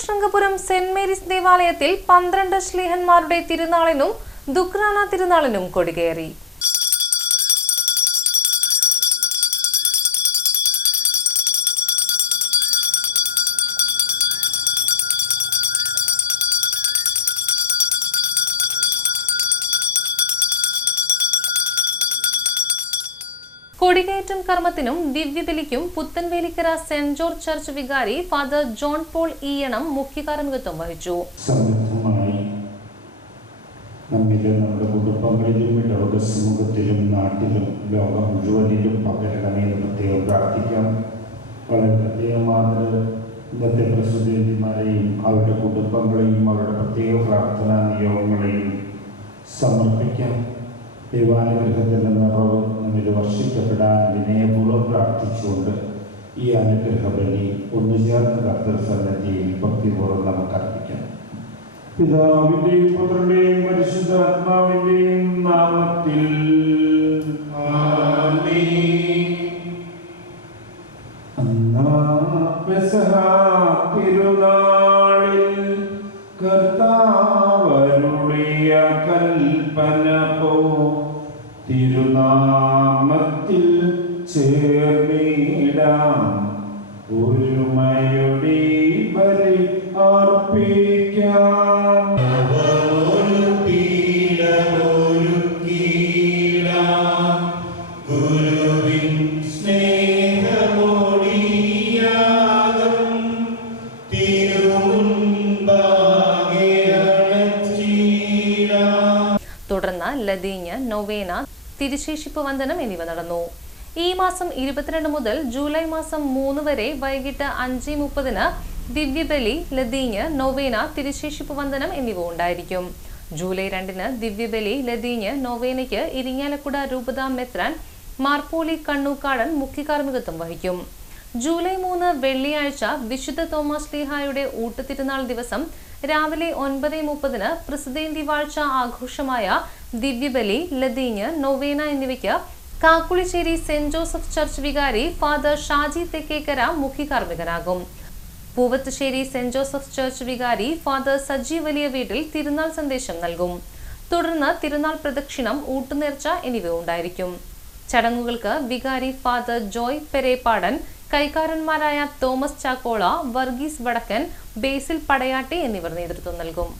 Sringapuram saint Mary's ദേവാലയത്തിൽ 12 ശ്ലീഹന്മാരുടെ തിരുനാളിനും ദുഃഖ്രാന തിരുനാളിനും കൊടികയറി. കൊടികയറ്റം കർമ്മത്തിനും ദിവ്യബലിക്കും Puthenvelikkara saint George church വികാരി father John Paul ഈയണം മുഖ്യകാർമ്മികത്വം വഹിച്ചു. നമ്മുടെ കുടുംബങ്ങളിലും ലോക സമൂഹത്തിലും നാട്ടിലും ലോകം മുഴുവനിലും പകരണമെന്ന് പ്രത്യേകം പ്രാർത്ഥിക്കാം. വളരെ പ്രത്യേകമാണ് ഇന്നത്തെ പ്രസിദ്ധന്മാരെയും അവരുടെ കുടുംബങ്ങളെയും അവരുടെ പ്രത്യേക പ്രാർത്ഥനാ നിയോഗങ്ങളെയും സമർപ്പിക്കാം. ദൈവാനുഗ്രഹത്തിൻ്റെ നിറവ് നമ്മിൽ വർഷിക്കപ്പെടാൻ വിനയപൂർവ്വം പ്രാർത്ഥിച്ചുകൊണ്ട് ഈ അനുഗ്രഹ ബലി ഒന്നുചേർന്ന് കർത്തൃസന്നിധിയിൽ ഭക്തിപൂർവ്വം നമുക്ക് അർപ്പിക്കാം. പിതാവിന്റെയും പുത്രന്റെയും പരിശുദ്ധാത്മാവിന്റെയും നാമത്തിൽ പെസഹ തിരുനാളിൽ കർത്താവരുളിയ കൽപ്പന പോ തിരുനാമത്തിൽ ചേർന്നിടാം ഒരുമയുടെ ബലി അർപ്പിക്കാം. തുടർന്ന് ലതീഞ്ഞ്, നൊവേന, തിരുശേഷിപ്പ് വന്ദനം എന്നിവ നടന്നു. ഈ മാസം 22 മുതൽ ജൂലൈ മാസം 3 വരെ വൈകിട്ട് 5:30 ദിവ്യബലി, ലതീഞ്ഞ്, നൊവേന, തിരുശേഷിപ്പ് വന്ദനം എന്നിവ ഉണ്ടായിരിക്കും. ജൂലൈ 2 ദിവ്യബലി, ലതീഞ്ഞ്, നൊവേനയ്ക്ക് ഇരിങ്ങാലക്കുട രൂപത മെത്രാൻ മാർപ്പോളി കണ്ണൂക്കാടൻ മുഖ്യകാർമ്മികത്വം വഹിക്കും. ജൂലൈ 3 വെള്ളിയാഴ്ച വിശുദ്ധ തോമസ് ശ്ലീഹായുടെ ഊട്ടുതിരുനാൾ ദിവസം രാവിലെ 9:30 പ്രസിദ്ധേന്തി വാഴ്ച ആഘോഷമായ ദിവ്യബലി, ലതീഞ്ഞ്, നൊവേന എന്നിവയ്ക്ക് കാക്കുളിശ്ശേരി സെന്റ് ജോസഫ് ചർച്ച് വികാരി ഫാദർ ഷാജി തെക്കേക്കര മുഖ്യകാർമ്മികനാകും. പൂവത്തുശ്ശേരി സെന്റ് ജോസഫ് ചർച്ച് വികാരി ഫാദർ സജി വലിയ വീട്ടിൽ തിരുനാൾ സന്ദേശം നൽകും. തുടർന്ന് തിരുനാൾ പ്രദക്ഷിണം, ഊട്ടുനേർച്ച എന്നിവ ഉണ്ടായിരിക്കും. ചടങ്ങുകൾക്ക് വികാരി ഫാദർ ജോയ് പെരേപ്പാടൻ, കൈക്കാരന്മാരായ തോമസ് ചാക്കോള, വർഗീസ് വടക്കൻ, ബേസിൽ പടയാട്ടി എന്നിവർ നേതൃത്വം നൽകും.